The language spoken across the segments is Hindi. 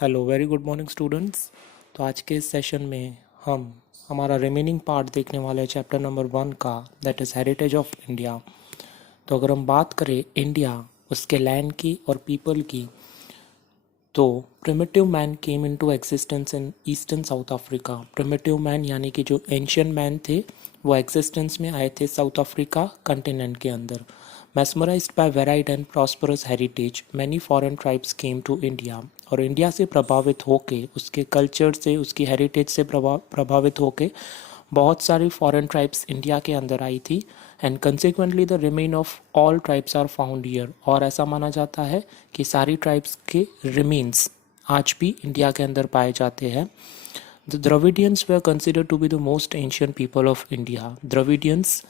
Hello very good morning students. तो आज के इस सेशन में हम हमारा रिमेनिंग पार्ट देखने वाले हैं चैप्टर नंबर 1 का, that is heritage of India. तो अगर हम बात करें इंडिया, उसके लैंड की और पीपल की, तो primitive man came into existence in eastern south Africa. Primitive man यानी कि जो एंशियंट मैन थे वो एग्जिस्टेंस में आए थे साउथ अफ्रीका कंटिनेंट के अंदर। mesmerized by varied and prosperous heritage, many foreign tribes came to India। और इंडिया से प्रभावित होके, उसके कल्चर से, उसकी हेरिटेज से प्रभावित होके बहुत सारी फॉरेन ट्राइब्स इंडिया के अंदर आई थी। And consequently the remain of all tribes are found here. और ऐसा माना जाता है कि सारी ट्राइब्स के रिमेन्स आज भी इंडिया के अंदर पाए जाते हैं। The Dravidians were considered to be the most ancient people of India. Dravidians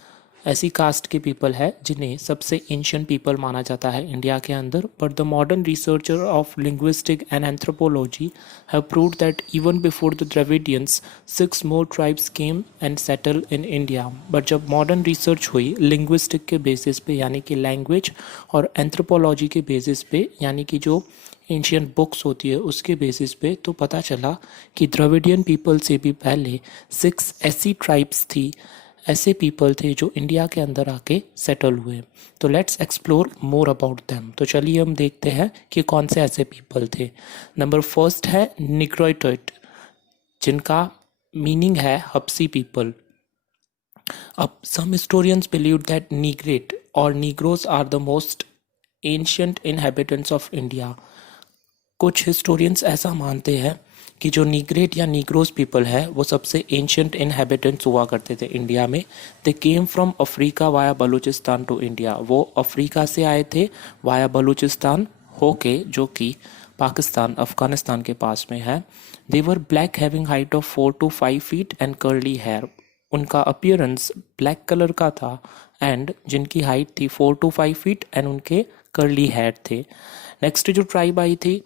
ऐसी कास्ट के पीपल है जिन्हें सबसे एंशियंट पीपल माना जाता है इंडिया के अंदर। But the modern researcher of linguistic and anthropology have proved that even before the Dravidians 6 more tribes came and settle in India. But जब मॉडर्न रिसर्च हुई लिंग्विस्टिक के बेसिस पे, यानी कि लैंग्वेज और एंथ्रोपोलॉजी के बेसिस पे, यानी कि जो एंशियंट बुक्स होती है उसके बेसिस पे, तो पता चला कि द्रविडियन पीपल से भी पहले 6 ऐसी ट्राइब्स थी, ऐसे पीपल थे जो इंडिया के अंदर आके सेटल हुए। तो let's explore more about them. तो चलिए हम देखते हैं कि कौन से ऐसे पीपल थे। नंबर फर्स्ट है निग्रोइड, जिनका मीनिंग है हब्सी पीपल। अब some historians believe that Negrito और Negroes are the most ancient inhabitants of India. कुछ हिस्टोरियंस ऐसा मानते हैं कि जो नीग्रेट या नीग्रोस पीपल है वो सबसे एंशियंट इनहेबिटेंट्स हुआ करते थे इंडिया में। They came from Africa via Balochistan to India. वो अफ्रीका से आए थे वाया बलूचिस्तान होके, जो कि पाकिस्तान अफगानिस्तान के पास में है। They were black having height of 4 to 5 feet and curly hair. उनका अपीयरेंस ब्लैक कलर का था एंड जिनकी हाइट थी 4 to 5 feet एंड उनके कर्ली हेयर थे। नेक्स्ट जो ट्राइब आई थी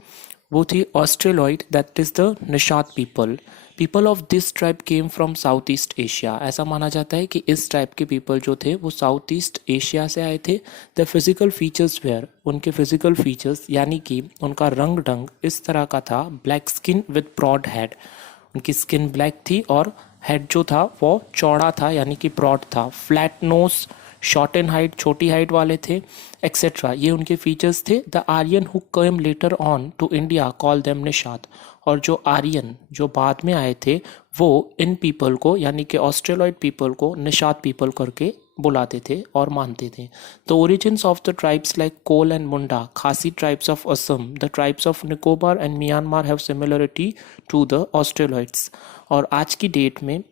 वो थी Australoid, that is the Nishad people. People of this tribe came from south east Asia. ऐसा माना जाता है कि इस ट्राइब के पीपल जो थे वो साउथ ईस्ट एशिया से आए थे। द फिजिकल फीचर्स वेयर, उनके फिजिकल फीचर्स यानी कि उनका रंग ढंग इस तरह का था, black skin with broad head. उनकी स्किन ब्लैक थी और हेड जो था वो चौड़ा था, यानी कि ब्रॉड था। Flat nose, short in height, छोटी हाइट वाले थे, एक्सेट्रा। ये उनके फीचर्स थे। The Aryan who came later on to India call them Nishad. और जो आर्यन जो बाद में आए थे वो इन पीपल को, यानी कि ऑस्ट्रेलॉइड पीपल को निषाद पीपल करके बुलाते थे और मानते थे। The origins of the tribes like Kol and Munda, Khasi tribes of Assam, the tribes of Nicobar and Myanmar have similarity to the Australoids. और आज की डेट में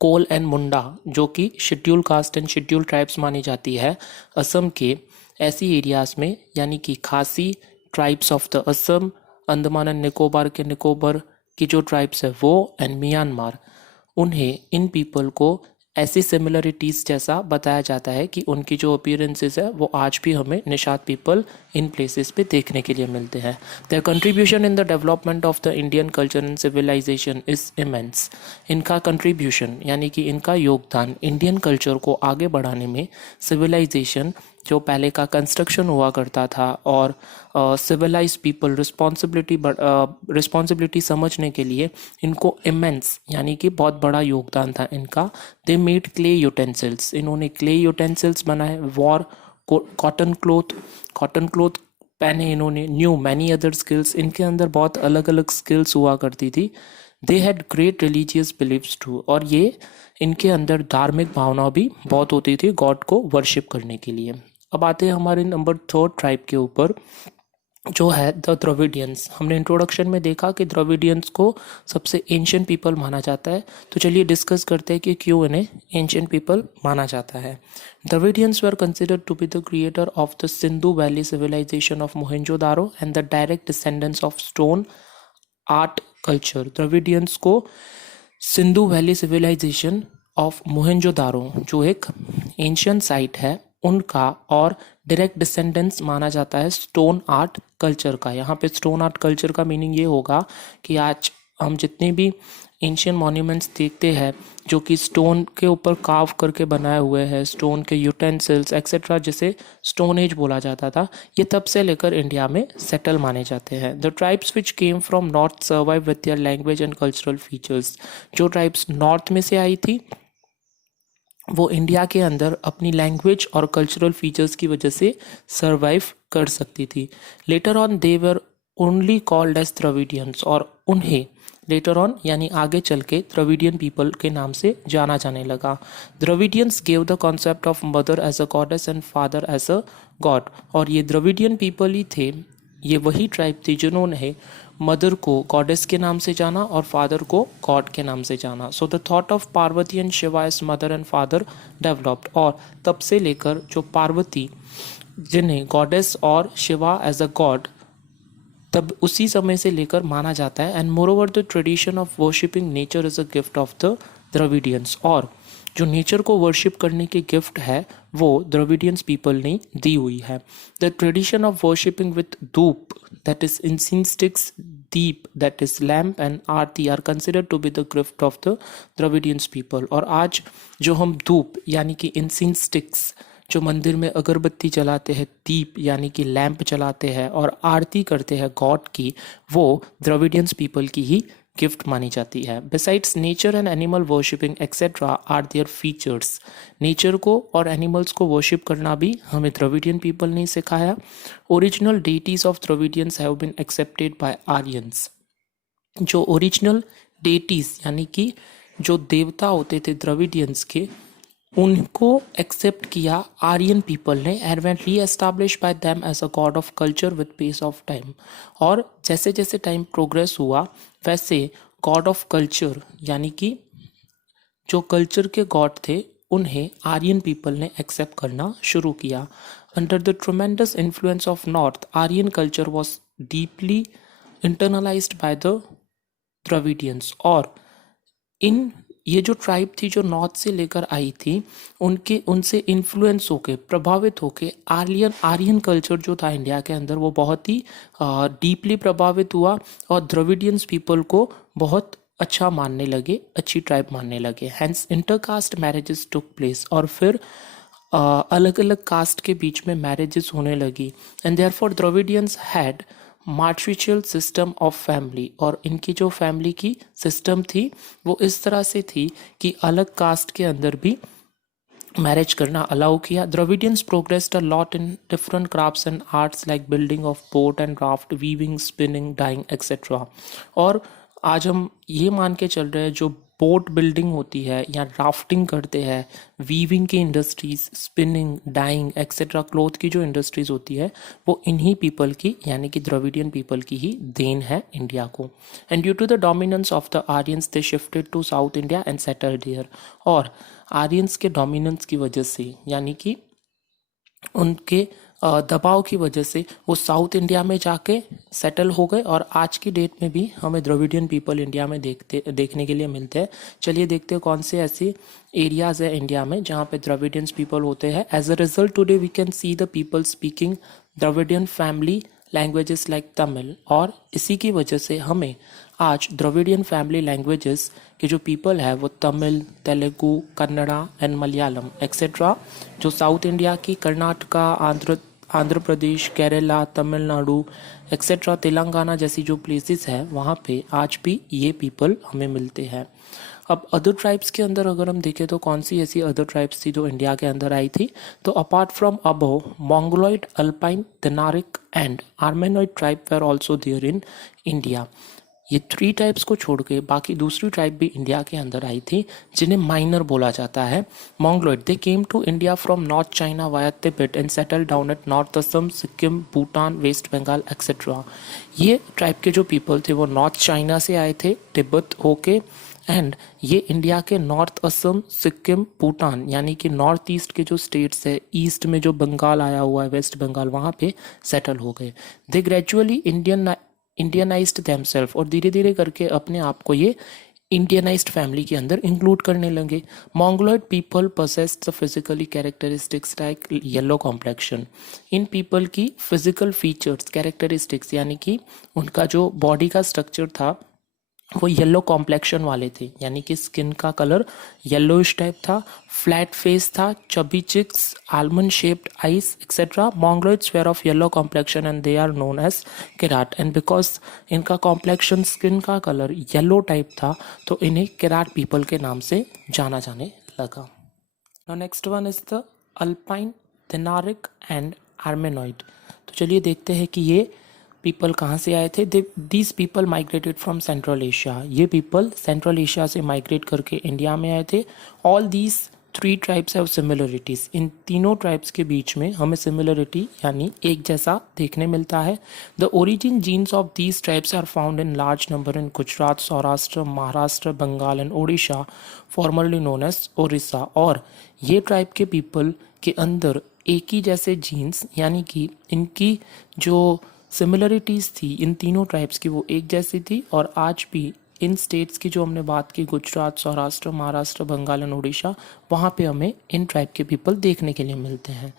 कोल एंड मुंडा, जो कि schedule caste and schedule tribes मानी जाती है असम के ऐसी एरियाज में, यानी कि खासी tribes of the Assam, Andaman and Nicobar के निकोबार की जो ट्राइब्स है वो, एंड म्यांमार, उन्हें इन पीपल को ऐसी सिमिलरिटीज़ जैसा बताया जाता है कि उनकी जो अपीयरेंसेस है वो आज भी हमें निषाद पीपल इन प्लेसेस पे देखने के लिए मिलते हैं। Their contribution in the development of the Indian culture and civilisation is immense. इनका कंट्रीब्यूशन यानी कि इनका योगदान इंडियन कल्चर को आगे बढ़ाने में, सिविलाइजेशन जो पहले का कंस्ट्रक्शन हुआ करता था और सिविलाइज पीपल रिस्पॉन्सिबिलिटी समझने के लिए इनको इमेंस यानी कि बहुत बड़ा योगदान था इनका। दे मेड क्ले यूटेंसिल्स, इन्होंने क्ले यूटेंसिल्स बनाए। वॉर कॉटन क्लोथ पहने इन्होंने। न्यू मैनी अदर स्किल्स, इनके अंदर बहुत अलग अलग स्किल्स हुआ करती थी। They had great religious beliefs too, और ये इनके अंदर धार्मिक भावना भी बहुत होती थी गॉड को वर्शिप करने के लिए। अब आते हैं हमारे नंबर 3 ट्राइब के ऊपर, जो है द द्रविडियंस। हमने इंट्रोडक्शन में देखा कि द्रविडियंस को सबसे एंशियंट पीपल माना जाता है। तो चलिए डिस्कस करते हैं कि क्यों इन्हें एंशियंट पीपल माना जाता है। Dravidians were considered to be the creator of the Sindhu valley civilisation of Mohenjodaro and the direct descendants of stone art culture. Dravidians को Sindhu valley civilisation of Mohenjodaro, जो एक एंशियंट साइट है, उनका और डायरेक्ट डिसेंडेंट्स माना जाता है स्टोन आर्ट कल्चर का। यहाँ पे स्टोन आर्ट कल्चर का मीनिंग ये होगा कि आज हम जितने भी एंशियंट मॉन्यूमेंट्स देखते हैं जो कि स्टोन के ऊपर कार्व करके बनाए हुए हैं, स्टोन के यूटेंसिल्स एक्सेट्रा, जिसे स्टोन एज बोला जाता था, ये तब से लेकर इंडिया में सेटल माने जाते हैं। The tribes which came from north survive with their language and cultural features. जो ट्राइब्स नॉर्थ में से आई थी वो इंडिया के अंदर अपनी लैंग्वेज और कल्चरल फीचर्स की वजह से सरवाइव कर सकती थी। Later on they were only called as Dravidians, और उन्हें लेटर ऑन यानी आगे चल के द्रविडियन पीपल के नाम से जाना जाने लगा। Dravidians gave the concept of mother as a goddess and father as a god. और ये द्रविडियन पीपल ही थे, ये वही ट्राइब थी जिन्होंने मदर को गॉडेस के नाम से जाना और फादर को गॉड के नाम से जाना। So the thought of Parvati and Shiva as mother and father developed, और तब से लेकर जो पार्वती जिन्हें गॉडेस और शिवा एज अ गॉड तब उसी समय से लेकर माना जाता है। And more over the tradition of worshipping nature is a gift of the Dravidians, और जो नेचर को वर्शिप करने की गिफ्ट है वो द्रविडियंस पीपल ने दी हुई है। The tradition of worshipping with dhoop that is incense sticks, deep that is lamp and aarti are considered to be the gift of the Dravidians people. और आज जो हम धूप यानी कि इंसेंस स्टिक्स जो मंदिर में अगरबत्ती जलाते हैं, दीप यानी कि लैंप जलाते हैं और आरती करते हैं गॉड की, वो द्रविडियंस पीपल की ही गिफ्ट मानी जाती है। Besides nature and animal worshipping etcetera are their features. Nature को और एनिमल्स को वर्शिप करना भी हमें द्रविडियन पीपल ने सिखाया। Original deities of Dravidians have been accepted by Aryans. जो ओरिजिनल डेटीज यानी कि जो देवता होते थे द्रविडियंस के, उनको एक्सेप्ट किया आर्यन पीपल ने, and when re-establish by them as a god of culture with pace of time. और जैसे जैसे टाइम प्रोग्रेस हुआ वैसे गॉड ऑफ कल्चर यानी कि जो कल्चर के गॉड थे उन्हें आर्यन पीपल ने एक्सेप्ट करना शुरू किया। Under the tremendous influence of north, Aryan culture was deeply internalised by the Dravidians. और इन ये जो ट्राइब थी जो नॉर्थ से लेकर आई थी, उनसे इन्फ्लुएंस होके, प्रभावित होके आर्यन आर्यन कल्चर जो था इंडिया के अंदर वो बहुत ही डीपली प्रभावित हुआ और द्रविडियंस पीपल को बहुत अच्छा मानने लगे, अच्छी ट्राइब मानने लगे। Hence intercaste marriages took place, और फिर अलग अलग कास्ट के बीच में मैरिजेस होने लगी। And therefore Dravidians had matricial system of family, और इनकी जो फैमिली की सिस्टम थी वो इस तरह से थी कि अलग कास्ट के अंदर भी मैरिज करना अलाउ किया। Dravidians progressed a lot in different crafts and arts like building of boat and raft, weaving, spinning, dyeing etcetera. और आज हम ये मान के चल रहे हैं जो बोट बिल्डिंग होती है या राफ्टिंग करते हैं, वीविंग की industries, spinning, dyeing etcetera, cloth की जो इंडस्ट्रीज होती है वो इन्हीं पीपल की यानी कि द्रविडियन पीपल की ही देन है इंडिया को। And due to the dominance of the Aryans they shifted to south India and settled here. और आर्यंस के डोमिनेंस की वजह से यानी कि उनके दबाव की वजह से वो साउथ इंडिया में जाके सेटल हो गए, और आज की डेट में भी हमें द्रविडियन पीपल इंडिया में देखने के लिए मिलते हैं। चलिए देखते हैं कौन से ऐसे एरियाज है इंडिया में जहाँ पे द्रविडियंस पीपल होते हैं। As a result today we can see the people speaking Dravidian family languages like Tamil, और इसी की वजह से हमें आज द्रविडियन फैमिली लैंग्वेजेस के जो पीपल है वो तमिल, तेलुगु, कन्नड़ा एंड मलयालम एक्सेट्रा, जो साउथ इंडिया की कर्नाटका, आंध्र प्रदेश, केरला, तमिलनाडु एक्सेट्रा, तेलंगाना जैसी जो प्लेसेस है वहाँ पे आज भी ये पीपल हमें मिलते हैं। अब अदर ट्राइब्स के अंदर अगर हम देखें तो कौन सी ऐसी अदर ट्राइब्स थी जो इंडिया के अंदर आई थी, तो अपार्ट फ्रॉम अबो, Mongoloid, Alpine, Dinaric and Armenoid tribe were also there in India. ये 3 टाइप्स को छोड़ के बाकी दूसरी ट्राइब भी इंडिया के अंदर आई थी जिन्हें माइनर बोला जाता है। Mongoloid, they came to India from north China via Tibet and settle down at north Assam, Sikkim, Bhutan, West Bengal etcetera. ये ट्राइब के जो पीपल थे वो नॉर्थ चाइना से आए थे तिब्बत होके, एंड ये इंडिया के नॉर्थ असम, सिक्किम, भूटान यानी कि नॉर्थ ईस्ट के जो स्टेट्स है, ईस्ट में जो बंगाल आया हुआ है, वेस्ट बंगाल, वहाँ पे सेटल हो गए। दे ग्रेजुअली इंडियनाइज्ड देमसेल्फ, और धीरे धीरे करके अपने आप को ये इंडियनाइज्ड फैमिली के अंदर इंक्लूड करने लगे। Mongoloid people possessed the physically characteristics like yellow complexion. In people की फिजिकल फीचर्स, कैरेक्टरिस्टिक्स यानी कि उनका जो बॉडी का स्ट्रक्चर था वो येलो कॉम्प्लेक्शन वाले थे, यानी कि स्किन का कलर येलोइश टाइप था, फ्लैट फेस था, chubby cheeks, almond shaped eyes etcetera. Mongoloids were of yellow complexion and they are known as Kirat. And because इनका कॉम्प्लेक्शन स्किन का कलर येलो टाइप था तो इन्हें किराट पीपल के नाम से जाना जाने लगा. Now next one is the Alpine, Dinaric and Armenoid. तो चलिए देखते हैं कि ये पीपल कहाँ से आए थे. These people migrated from central Asia. ये पीपल सेंट्रल एशिया से माइग्रेट करके इंडिया में आए थे. All these three tribes have similarities. इन तीनों ट्राइब्स के बीच में हमें सिमिलरिटी यानी एक जैसा देखने मिलता है. The origin genes of these tribes are found in large number in Gujarat, Saurashtra, Maharashtra, Bengal and Odisha, formerly known as Odisha. और ये ट्राइब के पीपल के अंदर एक ही जैसे जीन्स यानी कि इनकी जो सिमिलरिटीज़ थी इन तीनों ट्राइब्स की वो एक जैसी थी. और आज भी इन स्टेट्स की जो हमने बात की, गुजरात, सौराष्ट्र, महाराष्ट्र, बंगाल एंड उड़ीसा, वहाँ पे हमें इन ट्राइब के पीपल देखने के लिए मिलते हैं.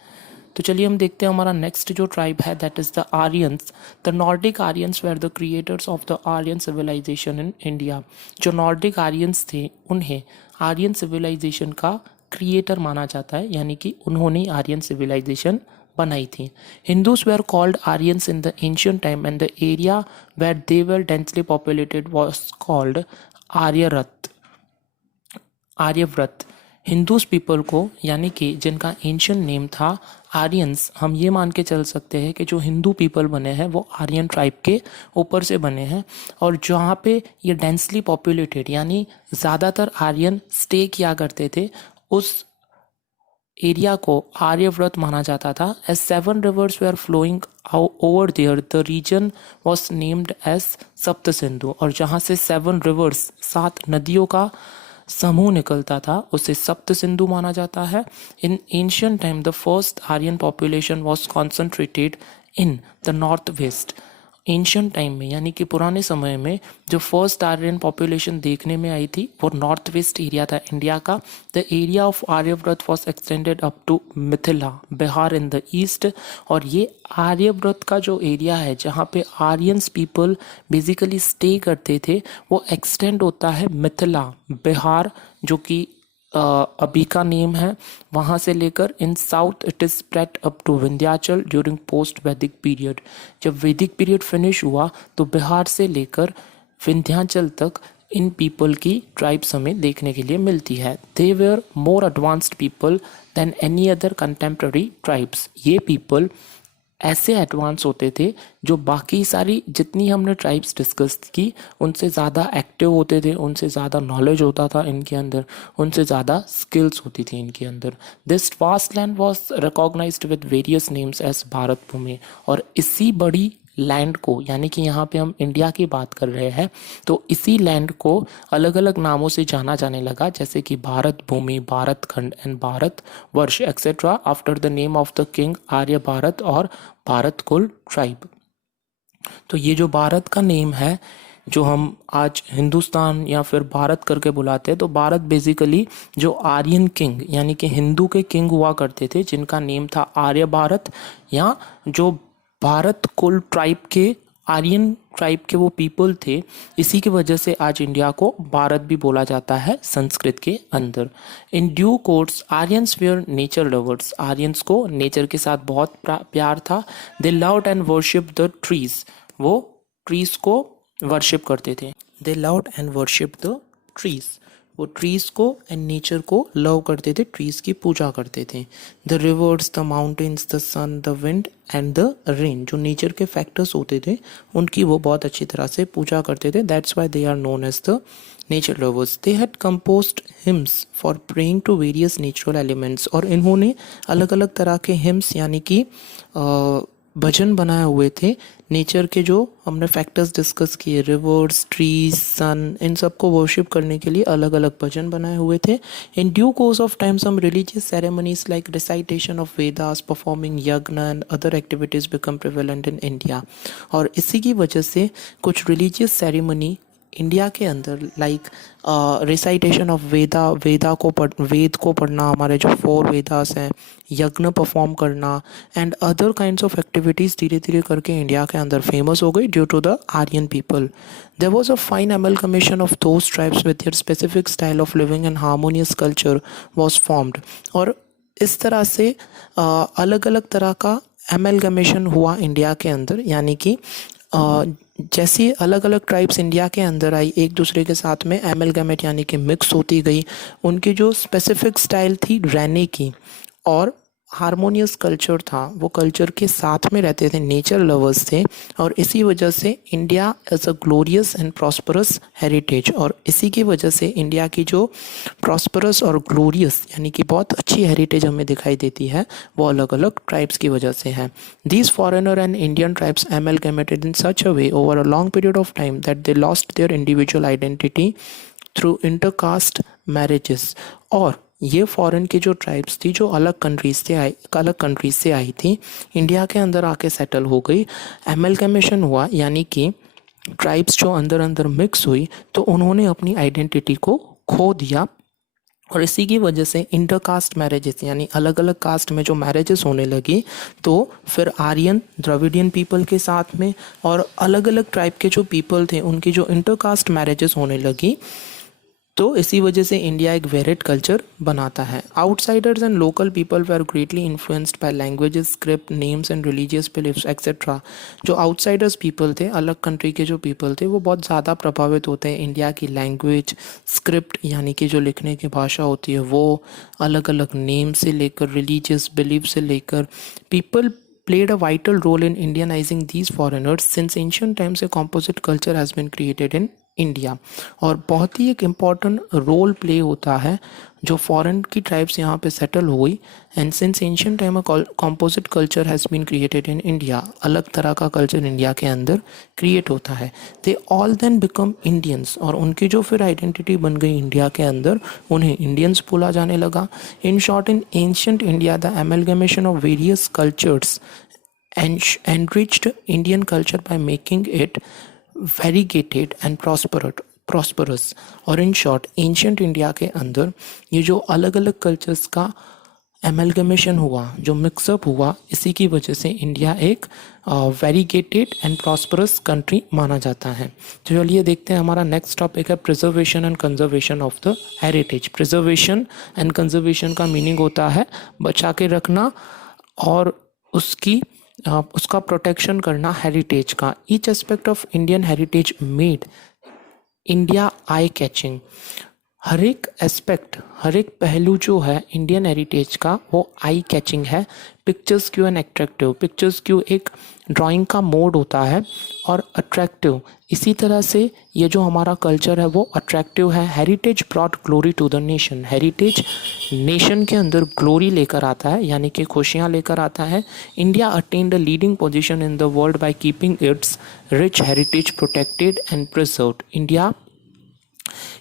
तो चलिए हम देखते हैं हमारा नेक्स्ट जो ट्राइब है, that is the Aryans. The Nordic Aryans were the creators of the Aryan civilisation in India. जो नॉर्डिक आर्यंस थे उन्हें आर्यन सिविलाइजेशन का क्रिएटर माना जाता है, यानी कि उन्होंने आर्यन सिविलाइजेशन बनाई थी. Hindus were called Aryans in the ancient time and the area where they were densely populated was called Aryavrat. Hindus people को, यानी कि जिनका एंशियंट नेम था आर्यंस, हम ये मान के चल सकते हैं कि जो हिंदू पीपल बने हैं वो आर्यन ट्राइब के ऊपर से बने हैं. और जहाँ पे ये डेंसली पॉपुलेटेड यानी ज़्यादातर आर्यन स्टे किया करते थे, उस एरिया को आर्यव्रत माना जाता था. As 7 rivers were flowing over there, the region was named as सप्त सिंधु. और जहाँ से 7 rivers 7 नदियों का समूह निकलता था उसे सप्त सिंधु माना जाता है. In ancient time the first Aryan population was concentrated in the north west. Ancient time में यानी कि पुराने समय में जो फर्स्ट आर्यन पॉपुलेशन देखने में आई थी वो नॉर्थ वेस्ट एरिया था इंडिया का. The area of Aryavrat was extended up to Mithila, Bihar in the east. और ये आर्यव्रत का जो एरिया है जहाँ पे आर्यंस पीपल बेसिकली स्टे करते थे वो एक्सटेंड होता है मिथिला, बिहार, जो कि अभी का नेम है, वहाँ से लेकर in south it is spread up to Vindhyachal during post Vedic period. जब वैदिक पीरियड फिनिश हुआ तो बिहार से लेकर विंध्याचल तक इन पीपल की ट्राइब्स हमें देखने के लिए मिलती है. They were more advanced people than any other contemporary tribes. ये पीपल ऐसे एडवांस होते थे जो बाकी सारी जितनी हमने ट्राइब्स डिस्कस की उनसे ज़्यादा एक्टिव होते थे, उनसे ज़्यादा नॉलेज होता था इनके अंदर, उनसे ज़्यादा स्किल्स होती थी इनके अंदर. This vast land was recognised with various names as Bharat Bhumi. और इसी बड़ी लैंड को, यानी कि यहाँ पे हम इंडिया की बात कर रहे हैं, तो इसी लैंड को अलग अलग नामों से जाना जाने लगा, जैसे कि भारत भूमि, भारत खंड and Bharat Varsh etcetera, after the name of the king Arya Bharat और भारत कुल ट्राइब. तो ये जो भारत का नेम है जो हम आज हिंदुस्तान या फिर भारत करके बुलाते हैं, तो भारत बेसिकली जो आर्यन किंग यानी कि हिंदू के किंग हुआ करते थे जिनका नेम था आर्य भारत, या जो भारत कुल ट्राइब के आर्यन ट्राइब के वो पीपल थे, इसी की वजह से आज इंडिया को भारत भी बोला जाता है संस्कृत के अंदर. In due course Aryans were nature lovers. Aryans को नेचर के साथ बहुत प्यार था. They loved and worship the trees. वो ट्रीज को वर्शिप करते थे. They loved and worship the trees. वो ट्रीज़ को एंड नेचर को लव करते थे, ट्रीज़ की पूजा करते थे. The rivers, the mountains, the sun, the wind and the rain, जो नेचर के फैक्टर्स होते थे उनकी वो बहुत अच्छी तरह से पूजा करते थे. That's why they are known as the nature lovers. They had composed hymns for praying to various natural elements. और इन्होंने अलग अलग तरह के हिम्स यानी कि भजन बनाए हुए थे नेचर के, जो हमने फैक्टर्स डिस्कस किए, रिवर्स, ट्रीज, सन, इन सबको वर्शिप करने के लिए अलग अलग भजन बनाए हुए थे. In due course of time some religious ceremonies like recitation of Vedas, performing yagya and other activities become prevalent in India. और इसी की वजह से कुछ रिलीजियस सेरेमनी इंडिया के अंदर लाइक रिसाइटेशन ऑफ वेद को पढ़ना, हमारे जो 4 वेदास हैं, यज्ञ परफॉर्म करना and other kinds of activities धीरे धीरे करके इंडिया के अंदर फेमस हो गई due to the Aryan people. There was a fine amalgamation of those tribes with their specific style of living and harmonious culture was formed. और इस तरह से अलग अलग तरह का एमलगमेशन हुआ इंडिया के अंदर, यानी कि जैसे अलग अलग ट्राइब्स इंडिया के अंदर आई, एक दूसरे के साथ में एमलगमेट यानी कि मिक्स होती गई. उनकी जो स्पेसिफिक स्टाइल थी रहने की और हारमोनियस कल्चर था, वो कल्चर के साथ में रहते थे, नेचर लवर्स थे. और इसी वजह से India as a glorious and prosperous heritage, और इसी की वजह से इंडिया की जो प्रॉस्परस और ग्लोरियस यानी कि बहुत अच्छी हेरिटेज हमें दिखाई देती है, वो अलग अलग ट्राइब्स की वजह से है. These foreigner and Indian tribes amalgamated in such a way over a long period of time that they lost their individual identity through intercaste marriages. और ये फॉरेन की जो ट्राइब्स थी, जो अलग कंट्रीज से आई थी, इंडिया के अंदर आके सेटल हो गई. एमलगमेशन हुआ यानी कि ट्राइब्स जो अंदर अंदर मिक्स हुई, तो उन्होंने अपनी आइडेंटिटी को खो दिया. और इसी की वजह से इंटरकास्ट मैरिजेस यानी अलग अलग कास्ट में जो मैरिजेस होने लगी, तो फिर आर्यन द्रविडियन पीपल के साथ में और अलग अलग ट्राइब के जो पीपल थे, उनकी जो इंटरकास्ट मैरिजेस होने लगी, तो इसी वजह से इंडिया एक वेरिड कल्चर बनाता है. Outsiders and local people were greatly influenced by languages, script, names and religious beliefs etcetera. जो आउटसाइडर्स पीपल थे, अलग कंट्री के जो पीपल थे, वो बहुत ज़्यादा प्रभावित होते हैं इंडिया की लैंग्वेज, स्क्रिप्ट यानी कि जो लिखने की भाषा होती है वो, अलग अलग नेम से लेकर रिलीजियस बिलीफ से लेकर. People played a vital role in Indianizing these foreigners. Since ancient times a composite culture has been created in India. और बहुत ही एक इम्पॉर्टेंट रोल प्ले होता है जो फॉरेन की ट्राइब्स यहाँ पे सेटल हुई. And since ancient time composite culture has been created in India, अलग तरह का कल्चर इंडिया के अंदर क्रिएट होता है. They all then become Indians, और उनकी जो फिर आइडेंटिटी बन गई इंडिया के अंदर, उन्हें इंडियंस बोला जाने लगा. In short, in ancient India the amalgamation of various cultures enriched Indian culture by making it variegated and prosperous. और इन शॉर्ट एंशियंट इंडिया के अंदर ये जो अलग अलग कल्चर्स का एमलगमेशन हुआ, जो मिक्सअप हुआ, इसी की वजह से इंडिया एक वेरीगेटेड एंड प्रॉस्परस कंट्री माना जाता है. तो चलिए देखते हैं, हमारा नेक्स्ट टॉपिक है preservation and conservation of the heritage. Preservation and conservation का मीनिंग होता है बचा के रखना और उसका प्रोटेक्शन करना हेरिटेज का. Each aspect of Indian heritage made India eye catching. हर एक एस्पेक्ट, हर एक पहलू जो है इंडियन हेरिटेज का, वो आई कैचिंग है. Pictures Q and attractive. Pictures Q एक ड्राइंग का मोड होता है, और अट्रैक्टिव इसी तरह से ये जो हमारा कल्चर है वो अट्रैक्टिव है. Heritage brought glory to the nation. Heritage nation के अंदर ग्लोरी लेकर आता है, यानी कि खुशियाँ लेकर आता है. India attend a leading position in the world by keeping it's rich heritage protected and preserved. India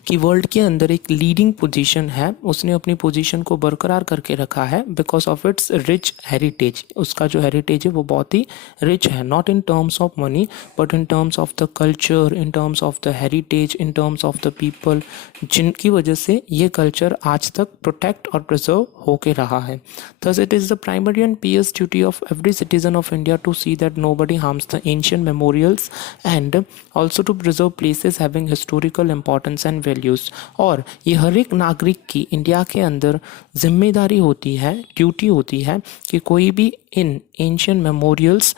कि वर्ल्ड के अंदर एक लीडिंग पोजीशन है, उसने अपनी पोजीशन को बरकरार करके रखा है because of its rich heritage. उसका जो हेरिटेज है वो बहुत ही रिच है, not in terms of money but in terms of the culture, in terms of the heritage, in terms of the people, जिनकी वजह से ये कल्चर आज तक प्रोटेक्ट और प्रिजर्व होके रहा है. Thus it is the primary and pious duty of every citizen of India to see that nobody harms the ancient memorials and also to preserve places having historical importance and values. और ये हर एक नागरिक की इंडिया के अंदर जिम्मेदारी होती है, ड्यूटी होती है कि कोई भी इन एंशियंट मेमोरियल्स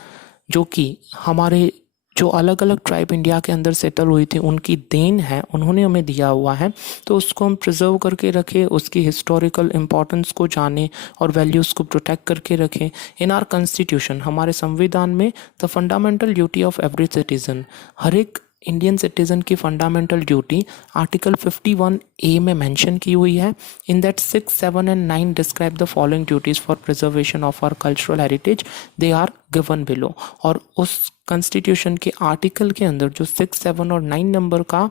जो कि हमारे जो अलग अलग ट्राइब इंडिया के अंदर सेटल हुई थी, उनकी देन है, उन्होंने हमें दिया हुआ है, तो उसको हम प्रिजर्व करके रखें, उसकी हिस्टोरिकल इम्पोर्टेंस को जानें और वैल्यूज़ को प्रोटेक्ट करके रखें. इन आर कॉन्स्टिट्यूशन, हमारे संविधान में the fundamental duty of every citizen, हर एक इंडियन सिटीजन की फंडामेंटल ड्यूटी आर्टिकल 51A में मेंशन की हुई है. In that 6, 7 and 9 describe the following duties for preservation of our cultural heritage, they are given below. और उस कॉन्स्टिट्यूशन के आर्टिकल के अंदर जो 6, 7 और 9 नंबर का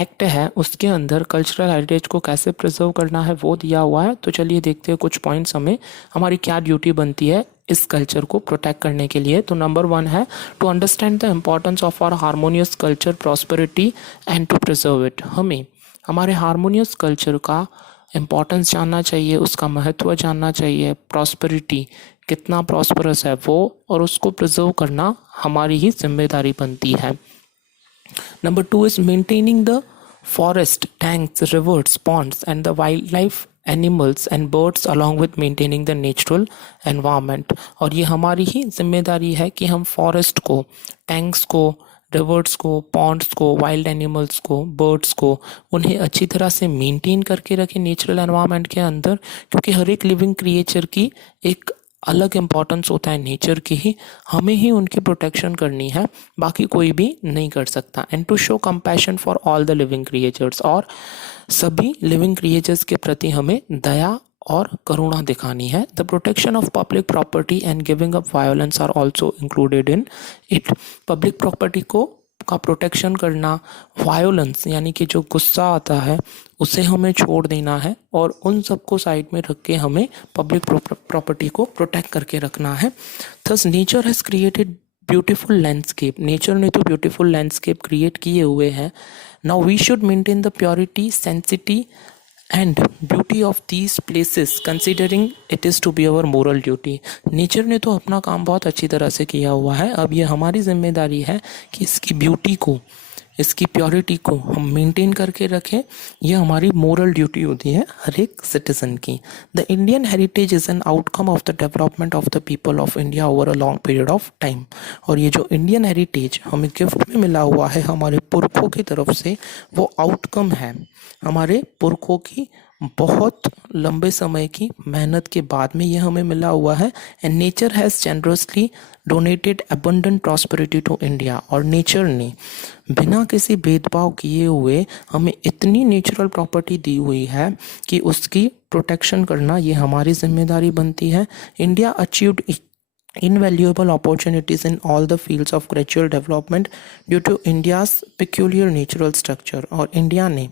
एक्ट है, उसके अंदर कल्चरल हेरिटेज को कैसे प्रिजर्व करना है वो दिया हुआ है. तो चलिए देखते हैं कुछ पॉइंट्स हमें हमारी क्या ड्यूटी बनती है इस कल्चर को प्रोटेक्ट करने के लिए। तो नंबर 1 है to understand the importance of our harmonious culture, prosperity and to preserve it. हमें हमारे हार्मोनियस कल्चर का इम्पोर्टेंस जानना चाहिए, उसका महत्व जानना चाहिए, प्रॉस्पेरिटी कितना प्रॉस्परस है वो, और उसको प्रिजर्व करना हमारी ही जिम्मेदारी बनती है। Number 2 is maintaining the forest, tanks, rivers, ponds and the wildlife, animals and birds along with maintaining the natural environment। और ये हमारी ही जिम्मेदारी है कि हम फॉरेस्ट को, टैंक्स को, रिवर्स को, पॉन्ड्स को, वाइल्ड एनिमल्स को, बर्ड्स को, उन्हें अच्छी तरह से मेंटेन करके रखें नेचुरल एनवायरनमेंट के अंदर, क्योंकि हर एक लिविंग क्रिएचर की एक अलग इम्पोर्टेंस होता है नेचर की ही, हमें ही उनकी प्रोटेक्शन करनी है, बाकी कोई भी नहीं कर सकता। And to show compassion for all the living creatures, और सभी लिविंग क्रिएचर्स के प्रति हमें दया और करुणा दिखानी है। The protection of public property and giving up violence are also included in it. Public property का प्रोटेक्शन करना, वायोलेंस यानी कि जो गुस्सा आता है उसे हमें छोड़ देना है, और उन सबको साइड में रख के हमें पब्लिक प्रॉपर्टी को प्रोटेक्ट करके रखना है। Thus nature has created beautiful landscape. Nature ने तो ब्यूटीफुल लैंडस्केप क्रिएट किए हुए हैं। Now we should maintain the purity, sanctity and beauty of these places considering it is to be our moral duty। Nature ने तो अपना काम बहुत अच्छी तरह से किया हुआ है, अब ये हमारी जिम्मेदारी है कि इसकी ब्यूटी को, इसकी प्योरिटी को हम मेंटेन करके रखें। ये हमारी मोरल ड्यूटी होती है हर एक सिटीजन की। The Indian heritage is an outcome of the development of the people of India over a long period of time. और ये जो इंडियन हेरिटेज हमें गिफ्ट में मिला हुआ है हमारे पुरखों की तरफ से, वो आउटकम है हमारे पुरखों की बहुत लंबे समय की मेहनत के बाद में ये हमें मिला हुआ है। And nature has generously donated abundant prosperity to India. और नेचर ने बिना किसी भेदभाव किए हुए हमें इतनी नेचुरल प्रॉपर्टी दी हुई है कि उसकी प्रोटेक्शन करना ये हमारी जिम्मेदारी बनती है। India achieved invaluable opportunities in all the fields of gradual development due to India's peculiar natural structure। और इंडिया ने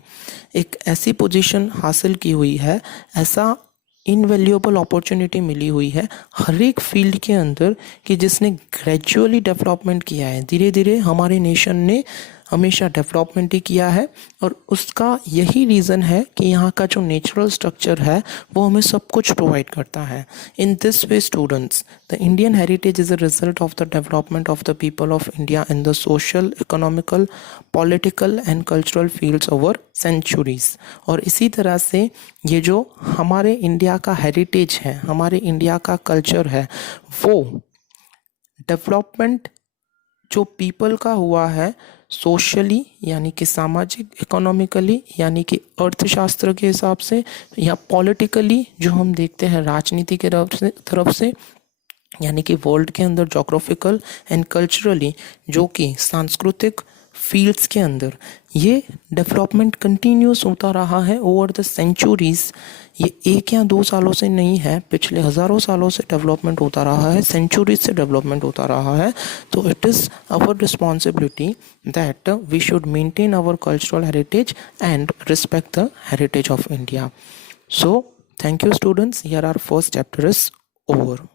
एक ऐसी पोजीशन हासिल की हुई है, ऐसा इनवैल्यूएबल अपॉर्चुनिटी मिली हुई है हर एक फील्ड के अंदर कि जिसने ग्रेजुअली डेवलपमेंट किया है। धीरे धीरे हमारे नेशन ने हमेशा डेवलपमेंट ही किया है, और उसका यही रीज़न है कि यहाँ का जो नेचुरल स्ट्रक्चर है वो हमें सब कुछ प्रोवाइड करता है। In this way students, the Indian heritage is a result of the development of the people of India in the social, economical, political and cultural fields over centuries. और इसी तरह से ये जो हमारे इंडिया का हेरिटेज है, हमारे इंडिया का कल्चर है, वो डेवलपमेंट जो पीपल का हुआ है सोशली यानी कि सामाजिक, इकोनॉमिकली यानी कि अर्थशास्त्र के हिसाब से, या पॉलिटिकली जो हम देखते हैं राजनीति के तरफ से यानी कि वर्ल्ड के अंदर जोग्राफिकल, एंड कल्चरली जो कि सांस्कृतिक फील्ड्स के अंदर ये डेवलपमेंट कंटिन्यूस होता रहा है ओवर द सेंचुरीज। ये 1 या 2 सालों से नहीं है, पिछले हज़ारों सालों से डेवलपमेंट होता रहा है, सेंचुरीज से डेवलपमेंट होता रहा है। तो it is our responsibility that we should maintain our cultural heritage and respect the heritage of India. So thank you students, here our first chapter is over.